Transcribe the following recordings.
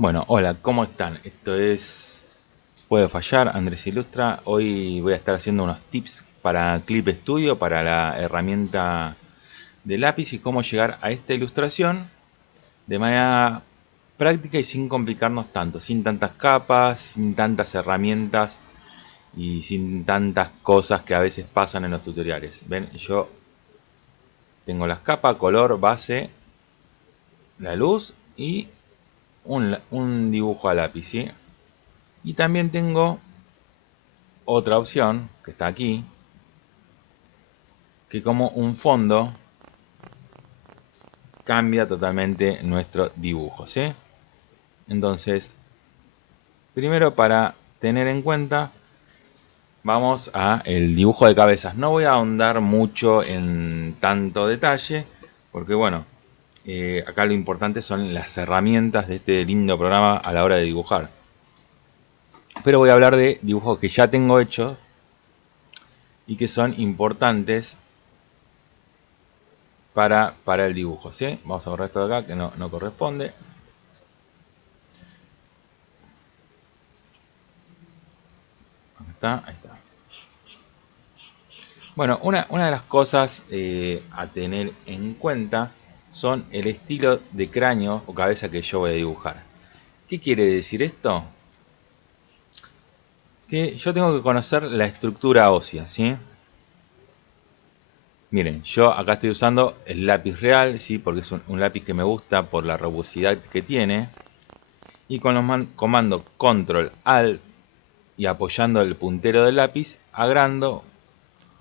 Bueno, hola, ¿cómo están? Esto es Puede Fallar, Andrés Ilustra. Hoy voy a estar haciendo unos tips para Clip Studio, para la herramienta de lápiz y cómo llegar a esta ilustración de manera práctica y sin complicarnos tanto, sin tantas capas, sin tantas herramientas y sin tantas cosas que a veces pasan en los tutoriales. Ven, yo tengo las capas, color, base, la luz y un dibujo a lápiz, ¿sí? Y también tengo otra opción que está aquí, que como un fondo cambia totalmente nuestro dibujo, ¿sí? Entonces, primero para tener en cuenta, vamos a el dibujo de cabezas. No voy a ahondar mucho en tanto detalle, porque bueno, acá lo importante son las herramientas de este lindo programa a la hora de dibujar. Pero voy a hablar de dibujos que ya tengo hechos y que son importantes para el dibujo, ¿sí? Vamos a borrar esto de acá que no corresponde. Ahí está. Bueno, una de las cosas a tener en cuenta son el estilo de cráneo o cabeza que yo voy a dibujar. ¿Qué quiere decir esto? Que yo tengo que conocer la estructura ósea, ¿sí? Miren, yo acá estoy usando el lápiz real, ¿sí? Porque es un lápiz que me gusta por la robusticidad que tiene. Y con los comandos Control, Alt y apoyando el puntero del lápiz, agrando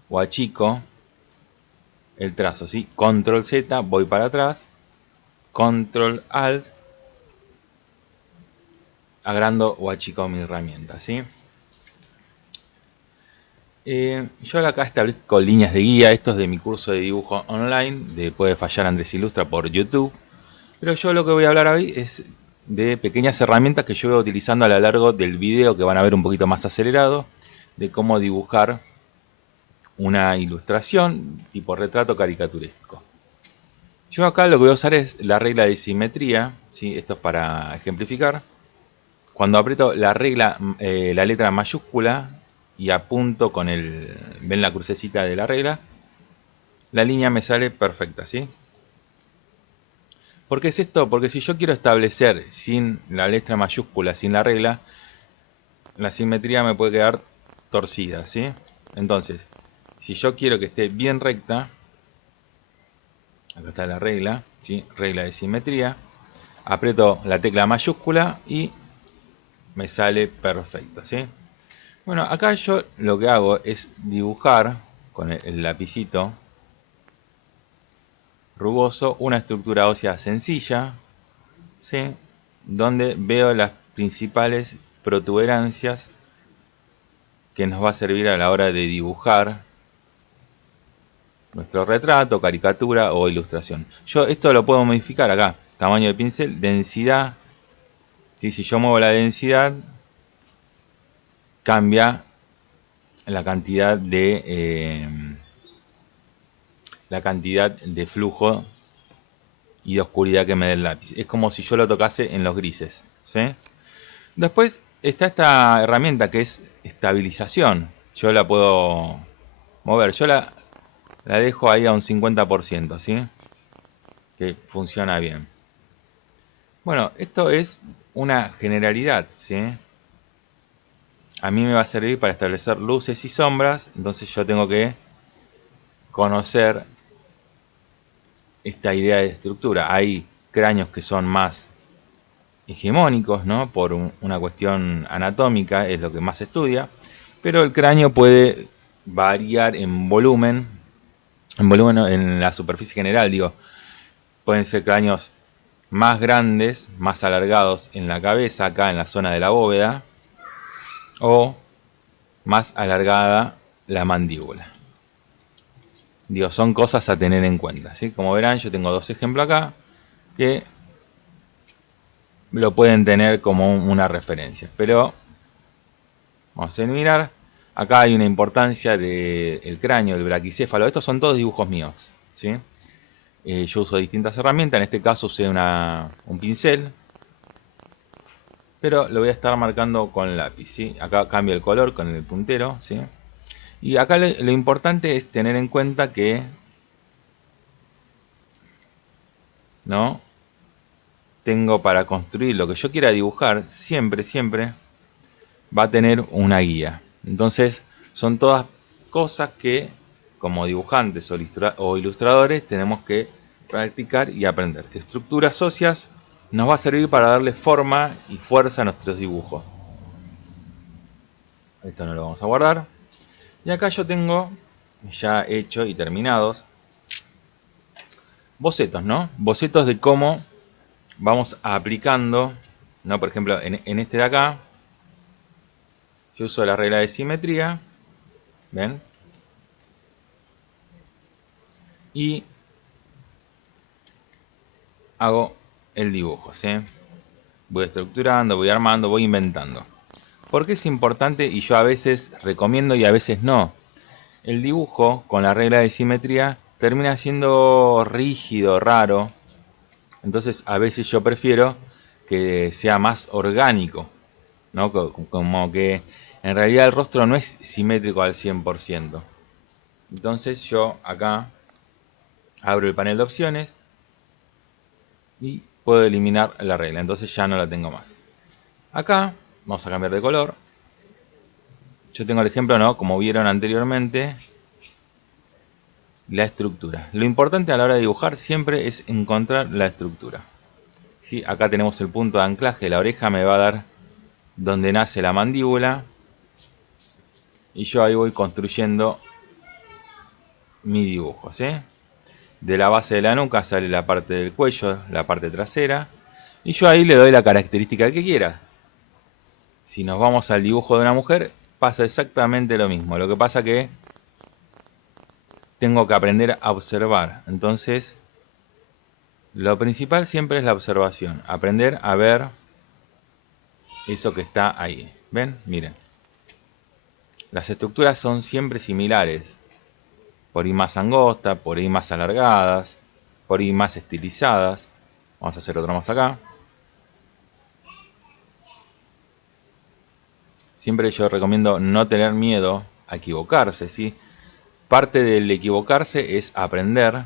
o achico el trazo, ¿sí? Control Z, voy para atrás, Control Alt, agrando o achico mi herramienta, ¿sí? Yo acá establezco líneas de guía. Esto es de mi curso de dibujo online, de Puede Fallar Andrés Ilustra por YouTube. Pero yo lo que voy a hablar hoy es de pequeñas herramientas que yo voy utilizando a lo largo del video, que van a ver un poquito más acelerado, de cómo dibujar una ilustración tipo retrato caricaturesco. Yo acá lo que voy a usar es la regla de simetría, ¿sí? Esto es para ejemplificar. Cuando aprieto la regla, la letra mayúscula y apunto con ven la crucecita de la regla, la línea me sale perfecta, ¿sí? ¿Por qué es esto? Porque si yo quiero establecer sin la letra mayúscula, sin la regla, la simetría me puede quedar torcida, ¿sí? Entonces, si yo quiero que esté bien recta, acá está la regla, ¿sí? Regla de simetría, aprieto la tecla mayúscula y me sale perfecto, ¿sí? Bueno, acá yo lo que hago es dibujar con el lapicito rugoso una estructura ósea sencilla, ¿sí? Donde veo las principales protuberancias que nos va a servir a la hora de dibujar nuestro retrato, caricatura o ilustración. Yo esto lo puedo modificar acá, tamaño de pincel, densidad, ¿sí? Si yo muevo la densidad, cambia la cantidad de flujo y de oscuridad que me da el lápiz. Es como si yo lo tocase en los grises, ¿sí? Después está esta herramienta que es estabilización. Yo la puedo mover. Yo la dejo ahí a un 50%, ¿sí? Que funciona bien. Bueno, esto es una generalidad, ¿sí? A mí me va a servir para establecer luces y sombras. Entonces yo tengo que conocer esta idea de estructura. Hay cráneos que son más hegemónicos, ¿no? Por una cuestión anatómica, es lo que más se estudia, pero el cráneo puede variar en volumen en la superficie general, digo, pueden ser cráneos más grandes, más alargados en la cabeza, acá en la zona de la bóveda, o más alargada la mandíbula. Digo, son cosas a tener en cuenta, ¿sí? Como verán, yo tengo dos ejemplos acá que lo pueden tener como una referencia, pero vamos a mirar. Acá hay una importancia del cráneo, del braquicéfalo. Estos son todos dibujos míos, ¿sí? Yo uso distintas herramientas. En este caso usé un pincel. pero lo voy a estar marcando con lápiz, ¿sí? Acá cambio el color con el puntero, ¿sí? Y acá lo importante es tener en cuenta que, ¿no?, tengo para construir lo que yo quiera dibujar, siempre va a tener una guía. Entonces, son todas cosas que, como dibujantes o ilustradores, tenemos que practicar y aprender. Estructuras óseas nos va a servir para darle forma y fuerza a nuestros dibujos. Esto no lo vamos a guardar. Y acá yo tengo ya hecho y terminados bocetos, ¿no? Bocetos de cómo vamos aplicando, ¿no? Por ejemplo, en este de acá, yo uso la regla de simetría, ¿ven? Y hago el dibujo, ¿sí? Voy estructurando, voy armando, voy inventando. ¿Por qué es importante? Y yo a veces recomiendo y a veces no. El dibujo con la regla de simetría termina siendo rígido, raro. Entonces a veces yo prefiero que sea más orgánico, ¿no? Como que en realidad el rostro no es simétrico al 100%. Entonces yo acá abro el panel de opciones y puedo eliminar la regla. Entonces ya no la tengo más. Acá vamos a cambiar de color. Yo tengo el ejemplo, ¿no? Como vieron anteriormente, la estructura. Lo importante a la hora de dibujar siempre es encontrar la estructura. ¿Sí? Acá tenemos el punto de anclaje. La oreja me va a dar donde nace la mandíbula. Y yo ahí voy construyendo mi dibujo, ¿sí? De la base de la nuca sale la parte del cuello, la parte trasera. Y yo ahí le doy la característica que quiera. Si nos vamos al dibujo de una mujer, pasa exactamente lo mismo. Lo que pasa que tengo que aprender a observar. Entonces, lo principal siempre es la observación. Aprender a ver eso que está ahí. ¿Ven? Miren. Las estructuras son siempre similares. Por ahí más angostas, por ahí más alargadas, por ahí más estilizadas. Vamos a hacer otro más acá. Siempre yo recomiendo no tener miedo a equivocarse, ¿sí? Parte del equivocarse es aprender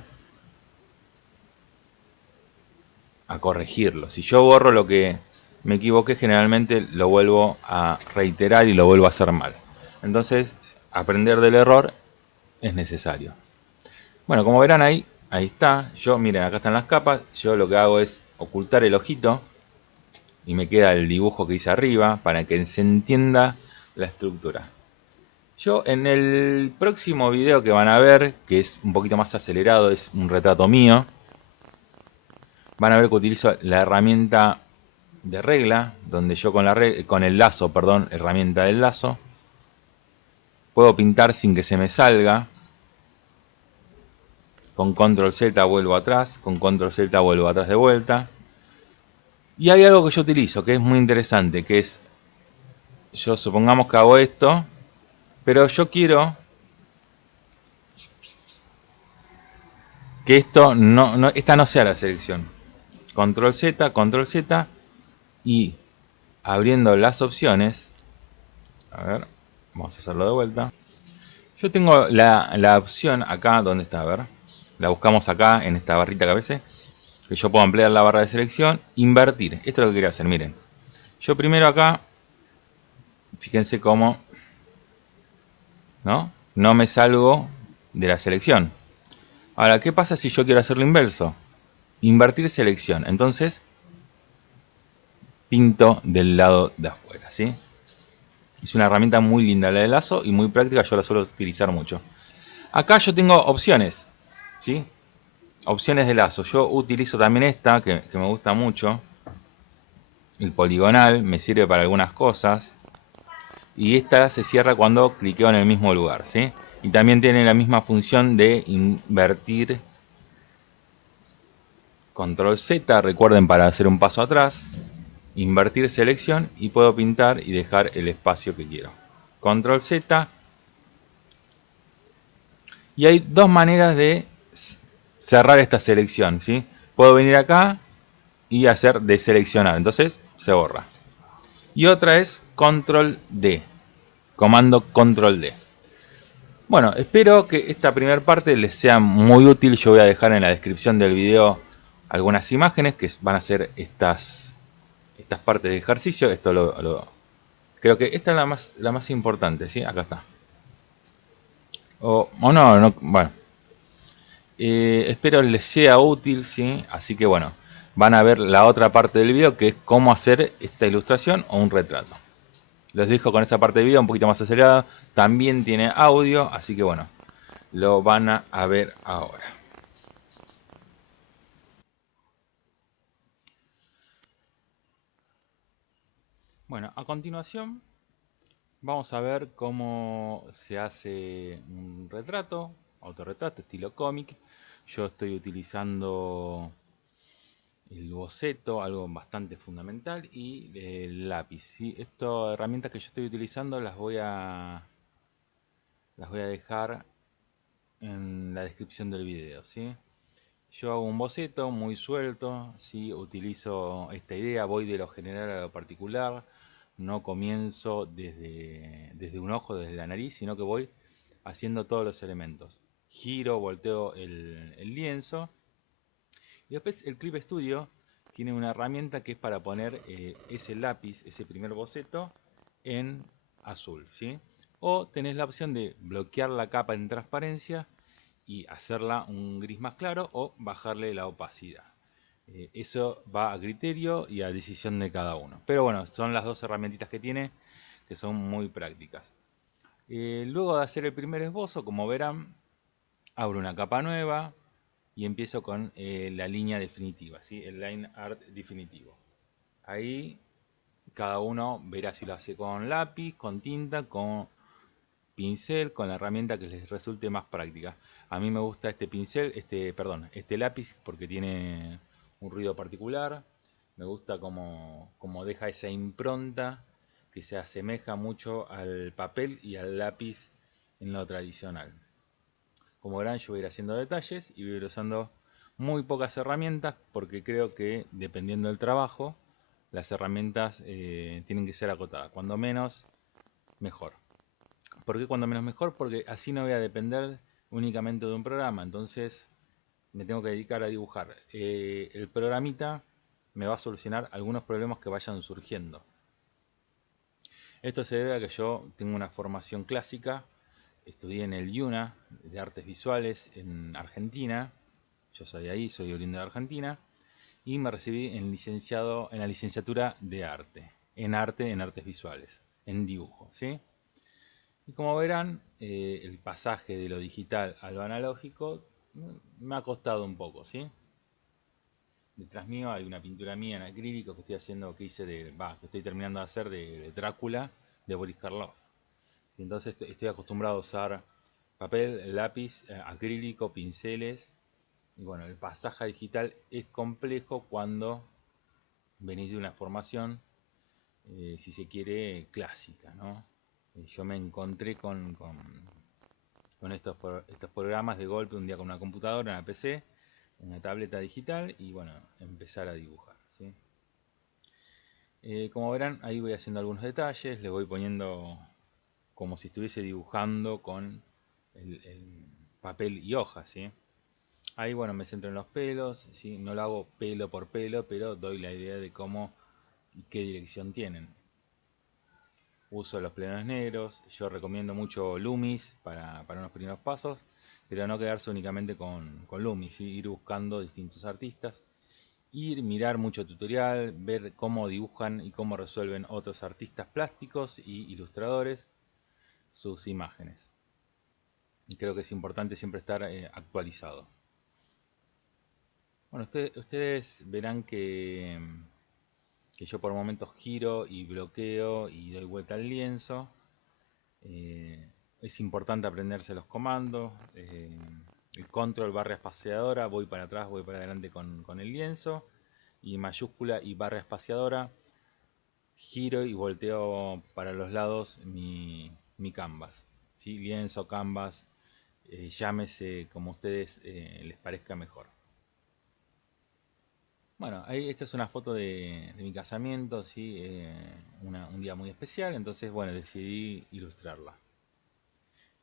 a corregirlo. Si yo borro lo que me equivoqué, generalmente lo vuelvo a reiterar y lo vuelvo a hacer mal. Entonces, aprender del error es necesario. Bueno, como verán ahí está. Yo, miren, acá están las capas. Yo lo que hago es ocultar el ojito y me queda el dibujo que hice arriba para que se entienda la estructura. Yo en el próximo video que van a ver, que es un poquito más acelerado, es un retrato mío, van a ver que utilizo la herramienta de regla, donde yo con el lazo, perdón, herramienta del lazo, puedo pintar sin que se me salga. Con control Z vuelvo atrás, con control Z vuelvo atrás de vuelta. Y hay algo que yo utilizo que es muy interesante, que es, yo supongamos que hago esto, pero yo quiero que esta no sea la selección. Control Z y abriendo las opciones, a ver, vamos a hacerlo de vuelta. Yo tengo la opción acá, ¿dónde está? A ver, la buscamos acá en esta barrita que a veces, que yo puedo ampliar la barra de selección, invertir. Esto es lo que quiero hacer, miren. Yo primero acá, fíjense cómo, no me salgo de la selección. Ahora, ¿qué pasa si yo quiero hacer lo inverso? Invertir selección. Entonces, pinto del lado de afuera, ¿sí? Es una herramienta muy linda la de lazo y muy práctica, yo la suelo utilizar mucho. Acá yo tengo opciones, ¿sí? Opciones de lazo. Yo utilizo también esta, que me gusta mucho. El poligonal, me sirve para algunas cosas. Y esta se cierra cuando cliqueo en el mismo lugar, ¿sí? Y también tiene la misma función de invertir. Control Z, recuerden, para hacer un paso atrás. Invertir selección y puedo pintar y dejar el espacio que quiero. Control Z. Y hay dos maneras de cerrar esta selección, ¿sí? Puedo venir acá y hacer deseleccionar, entonces se borra. y otra es Control D, comando Control D. Bueno, espero que esta primera parte les sea muy útil. Yo voy a dejar en la descripción del video algunas imágenes que van a ser estas partes de ejercicio. Creo que esta es la más importante, ¿sí? Acá está. O no, bueno. Espero les sea útil, ¿sí? Así que bueno, van a ver la otra parte del video que es cómo hacer esta ilustración o un retrato. Los dejo con esa parte del video un poquito más acelerada. También tiene audio, así que bueno, lo van a ver ahora. Bueno, a continuación vamos a ver cómo se hace un retrato, autorretrato, estilo cómic. Yo estoy utilizando el boceto, algo bastante fundamental, y el lápiz. ¿Sí? Estas herramientas que yo estoy utilizando las voy a dejar en la descripción del video. ¿Sí? Yo hago un boceto muy suelto, ¿sí? Utilizo esta idea, voy de lo general a lo particular, no comienzo desde un ojo, desde la nariz, sino que voy haciendo todos los elementos. Giro, volteo el lienzo y después el Clip Studio tiene una herramienta que es para poner ese lápiz, ese primer boceto, en azul, ¿sí? O tenés la opción de bloquear la capa en transparencia y hacerla un gris más claro o bajarle la opacidad. Eso va a criterio y a decisión de cada uno. Pero bueno, son las dos herramientitas que tiene que son muy prácticas. Luego de hacer el primer esbozo, como verán, abro una capa nueva y empiezo con la línea definitiva, ¿sí? El line art definitivo. Ahí cada uno verá si lo hace con lápiz, con tinta, con pincel, con la herramienta que les resulte más práctica. A mí me gusta este pincel, este lápiz porque tiene un ruido particular. Me gusta como deja esa impronta que se asemeja mucho al papel y al lápiz en lo tradicional. Como verán, yo voy a ir haciendo detalles y voy a ir usando muy pocas herramientas porque creo que dependiendo del trabajo, las herramientas tienen que ser acotadas. Cuando menos, mejor. ¿Por qué cuando menos mejor? Porque así no voy a depender únicamente de un programa. Entonces me tengo que dedicar a dibujar. El programita me va a solucionar algunos problemas que vayan surgiendo. Esto se debe a que yo tengo una formación clásica. Estudié en el IUNA de Artes Visuales en Argentina. Yo soy de ahí, soy oriundo de Argentina. Y me recibí en la licenciatura de arte, en artes visuales, en dibujo, ¿sí? Y como verán, el pasaje de lo digital a lo analógico me ha costado un poco, ¿sí? Detrás mío hay una pintura mía en acrílico que estoy haciendo, que estoy terminando de hacer de Drácula de Boris Karloff. Y entonces estoy acostumbrado a usar papel, lápiz, acrílico, pinceles. Y bueno, el pasaje digital es complejo cuando venís de una formación, si se quiere, clásica, ¿no? Yo me encontré con estos programas de golpe un día con una computadora, una PC, una tableta digital y bueno, empezar a dibujar, ¿sí? Como verán, ahí voy haciendo algunos detalles, le voy poniendo como si estuviese dibujando con el papel y hoja, ¿sí? Ahí bueno, me centro en los pelos, ¿sí? No lo hago pelo por pelo, pero doy la idea de cómo y qué dirección tienen. Uso los plenos negros, yo recomiendo mucho Loomis para unos primeros pasos, pero no quedarse únicamente con Loomis, ¿sí? Ir buscando distintos artistas, mirar mucho tutorial, ver cómo dibujan y cómo resuelven otros artistas plásticos y ilustradores sus imágenes. Y creo que es importante siempre estar actualizado. Bueno, ustedes verán que yo por momentos giro y bloqueo y doy vuelta al lienzo. Es importante aprenderse los comandos. El control barra espaciadora, voy para atrás, voy para adelante con el lienzo. Y mayúscula y barra espaciadora, giro y volteo para los lados mi canvas. ¿Sí? Lienzo, canvas, llámese como a ustedes les parezca mejor. Bueno, ahí esta es una foto de mi casamiento, ¿sí? Un día muy especial, entonces, bueno, decidí ilustrarla.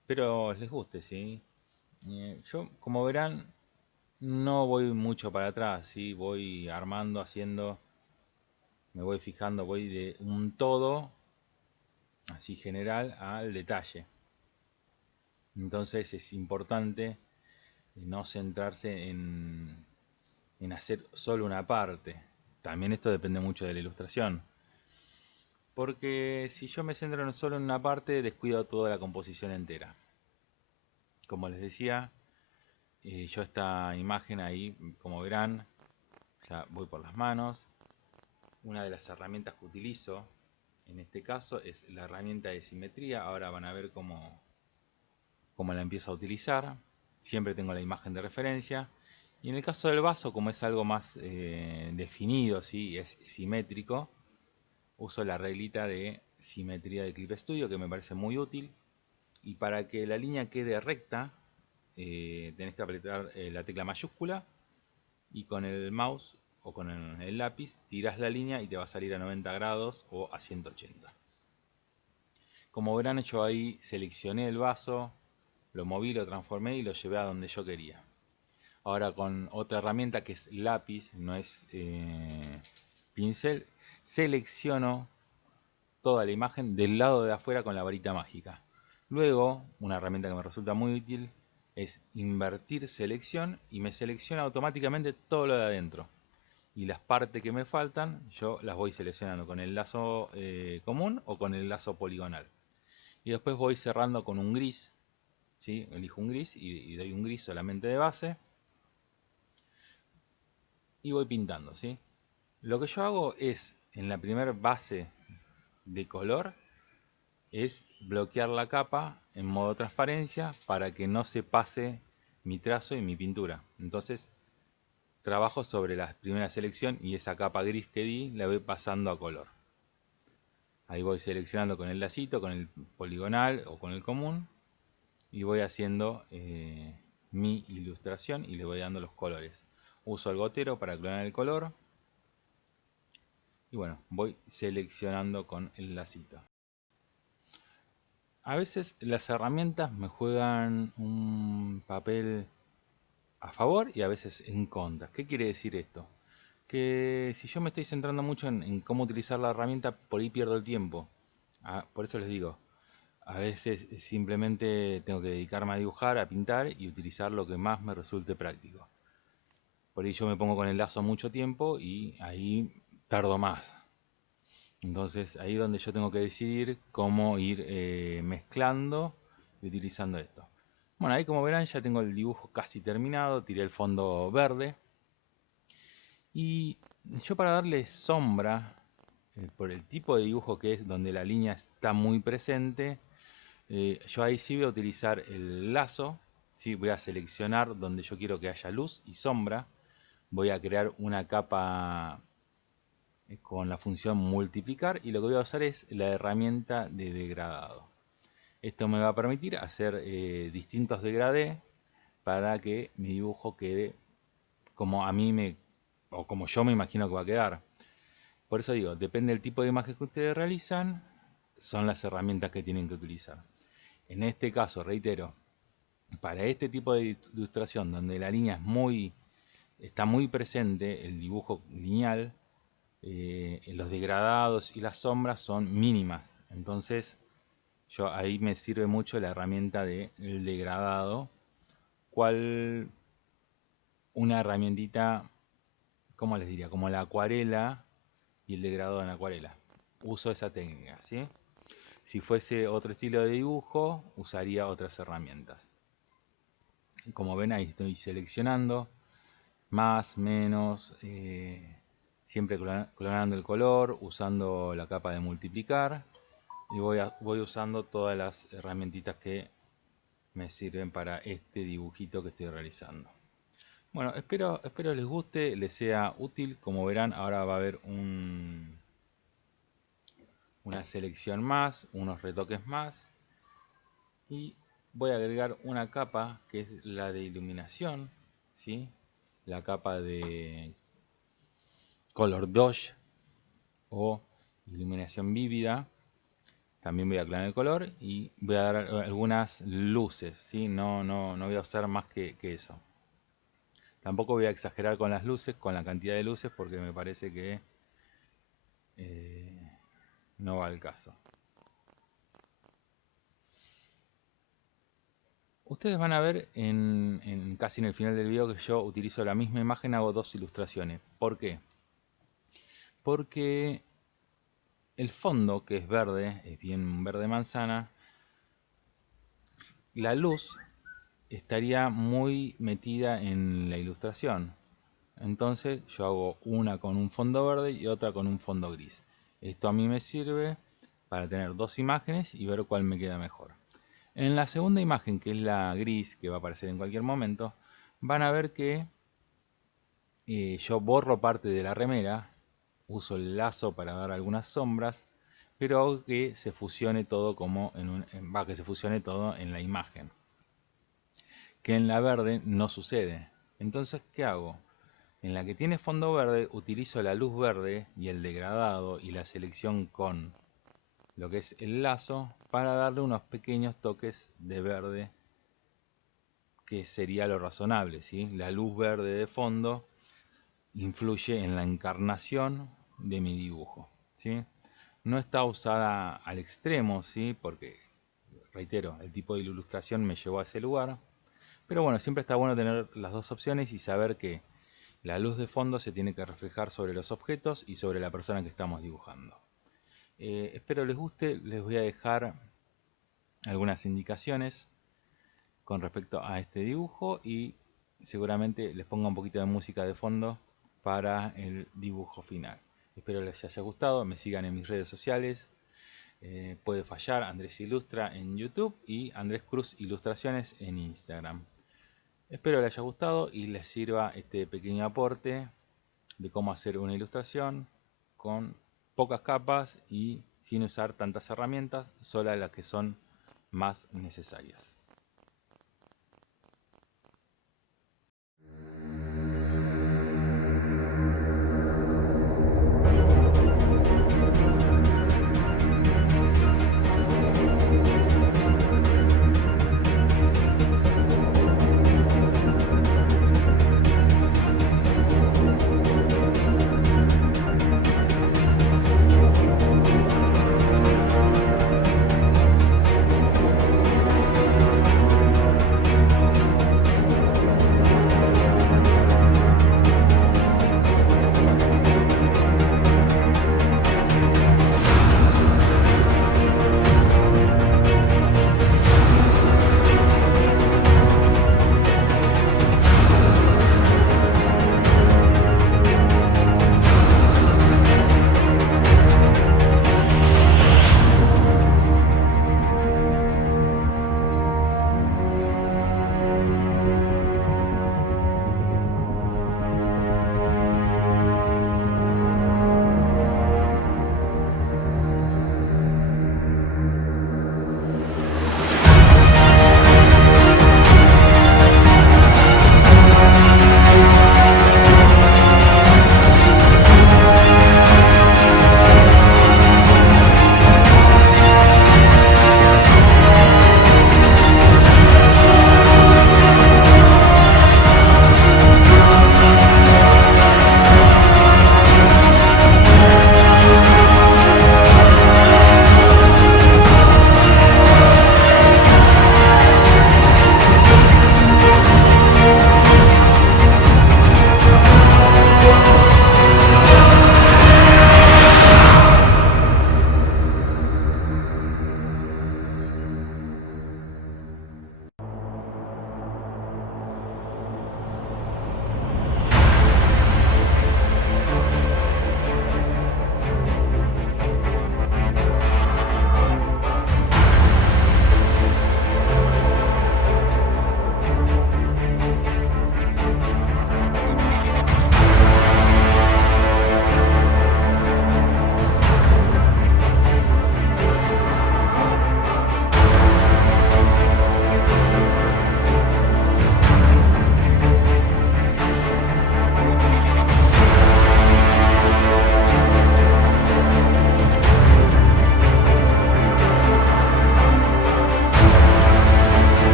Espero les guste, ¿sí? Yo, como verán, no voy mucho para atrás, ¿sí? Voy armando, haciendo, me voy fijando, voy de un todo, así general, al detalle. Entonces es importante no centrarse en hacer solo una parte. También esto depende mucho de la ilustración. Porque si yo me centro solo en una parte, descuido toda la composición entera. Como les decía, yo esta imagen ahí, como verán, ya voy por las manos. Una de las herramientas que utilizo en este caso es la herramienta de simetría. Ahora van a ver cómo la empiezo a utilizar. Siempre tengo la imagen de referencia. Y en el caso del vaso, como es algo más definido, ¿sí? Es simétrico, uso la reglita de simetría de Clip Studio, que me parece muy útil. Y para que la línea quede recta, tenés que apretar la tecla mayúscula y con el mouse o con el lápiz tirás la línea y te va a salir a 90 grados o a 180. Como verán, yo ahí seleccioné el vaso, lo moví, lo transformé y lo llevé a donde yo quería. Ahora con otra herramienta que es lápiz, no es pincel, selecciono toda la imagen del lado de afuera con la varita mágica. Luego, una herramienta que me resulta muy útil es invertir selección y me selecciona automáticamente todo lo de adentro. Y las partes que me faltan, yo las voy seleccionando con el lazo común o con el lazo poligonal. Y después voy cerrando con un gris, ¿sí? Elijo un gris y doy un gris solamente de base. Y voy pintando, ¿sí? Lo que yo hago es, en la primera base de color, es bloquear la capa en modo transparencia para que no se pase mi trazo y mi pintura. Entonces trabajo sobre la primera selección y esa capa gris que di la voy pasando a color. Ahí voy seleccionando con el lacito, con el poligonal o con el común y voy haciendo mi ilustración y le voy dando los colores. Uso el gotero para clonar el color y bueno, voy seleccionando con el lacito. A veces las herramientas me juegan un papel a favor y a veces en contra. ¿Qué quiere decir esto? Que si yo me estoy centrando mucho en cómo utilizar la herramienta, por ahí pierdo el tiempo. Por eso les digo, a veces simplemente tengo que dedicarme a dibujar, a pintar y utilizar lo que más me resulte práctico. Por ahí yo me pongo con el lazo mucho tiempo y ahí tardo más. Entonces ahí es donde yo tengo que decidir cómo ir mezclando y utilizando esto. Bueno, ahí como verán ya tengo el dibujo casi terminado, tiré el fondo verde. Y yo para darle sombra, por el tipo de dibujo que es, donde la línea está muy presente, yo ahí sí voy a utilizar el lazo, ¿sí? Voy a seleccionar donde yo quiero que haya luz y sombra. Voy a crear una capa con la función multiplicar y lo que voy a usar es la herramienta de degradado. Esto me va a permitir hacer distintos degradés para que mi dibujo quede como a mí o como yo me imagino que va a quedar. Por eso digo, depende del tipo de imagen que ustedes realizan, son las herramientas que tienen que utilizar. En este caso, reitero, para este tipo de ilustración donde la línea está muy presente, el dibujo lineal, los degradados y las sombras son mínimas. Entonces, yo ahí me sirve mucho la herramienta del degradado, cual una herramientita, ¿cómo les diría? Como la acuarela y el degradado en acuarela. Uso esa técnica, ¿sí? Si fuese otro estilo de dibujo, usaría otras herramientas. Como ven, ahí estoy seleccionando más, menos, siempre clonando el color, usando la capa de multiplicar y voy usando todas las herramientitas que me sirven para este dibujito que estoy realizando. Bueno, espero les guste, les sea útil. Como verán, ahora va a haber una selección más, unos retoques más. Y voy a agregar una capa que es la de iluminación, ¿sí? La capa Color Dodge o iluminación vívida. También voy a aclarar el color y voy a dar algunas luces, ¿sí? No voy a usar más que eso. Tampoco voy a exagerar con las luces, con la cantidad de luces, porque me parece que no va al caso. Ustedes van a ver casi en el final del video que yo utilizo la misma imagen, hago dos ilustraciones. ¿Por qué? Porque el fondo, que es verde, es bien verde manzana, la luz estaría muy metida en la ilustración. Entonces yo hago una con un fondo verde y otra con un fondo gris. Esto a mí me sirve para tener dos imágenes y ver cuál me queda mejor. En la segunda imagen, que es la gris, que va a aparecer en cualquier momento, van a ver que yo borro parte de la remera, uso el lazo para dar algunas sombras, pero hago que se fusione todo que se fusione todo en la imagen. Que en la verde no sucede. Entonces, ¿qué hago? En la que tiene fondo verde utilizo la luz verde y el degradado y la selección con lo que es el lazo para darle unos pequeños toques de verde, que sería lo razonable, ¿sí? La luz verde de fondo influye en la encarnación de mi dibujo, ¿sí? No está usada al extremo, ¿sí? Porque, reitero, el tipo de ilustración me llevó a ese lugar. Pero bueno, siempre está bueno tener las dos opciones y saber que la luz de fondo se tiene que reflejar sobre los objetos y sobre la persona que estamos dibujando. Espero les guste, les voy a dejar algunas indicaciones con respecto a este dibujo y seguramente les ponga un poquito de música de fondo para el dibujo final. Espero les haya gustado, me sigan en mis redes sociales. Puede fallar Andrés Ilustra en YouTube y Andrés Cruz Ilustraciones en Instagram. Espero les haya gustado y les sirva este pequeño aporte de cómo hacer una ilustración con pocas capas y sin usar tantas herramientas, solo las que son más necesarias.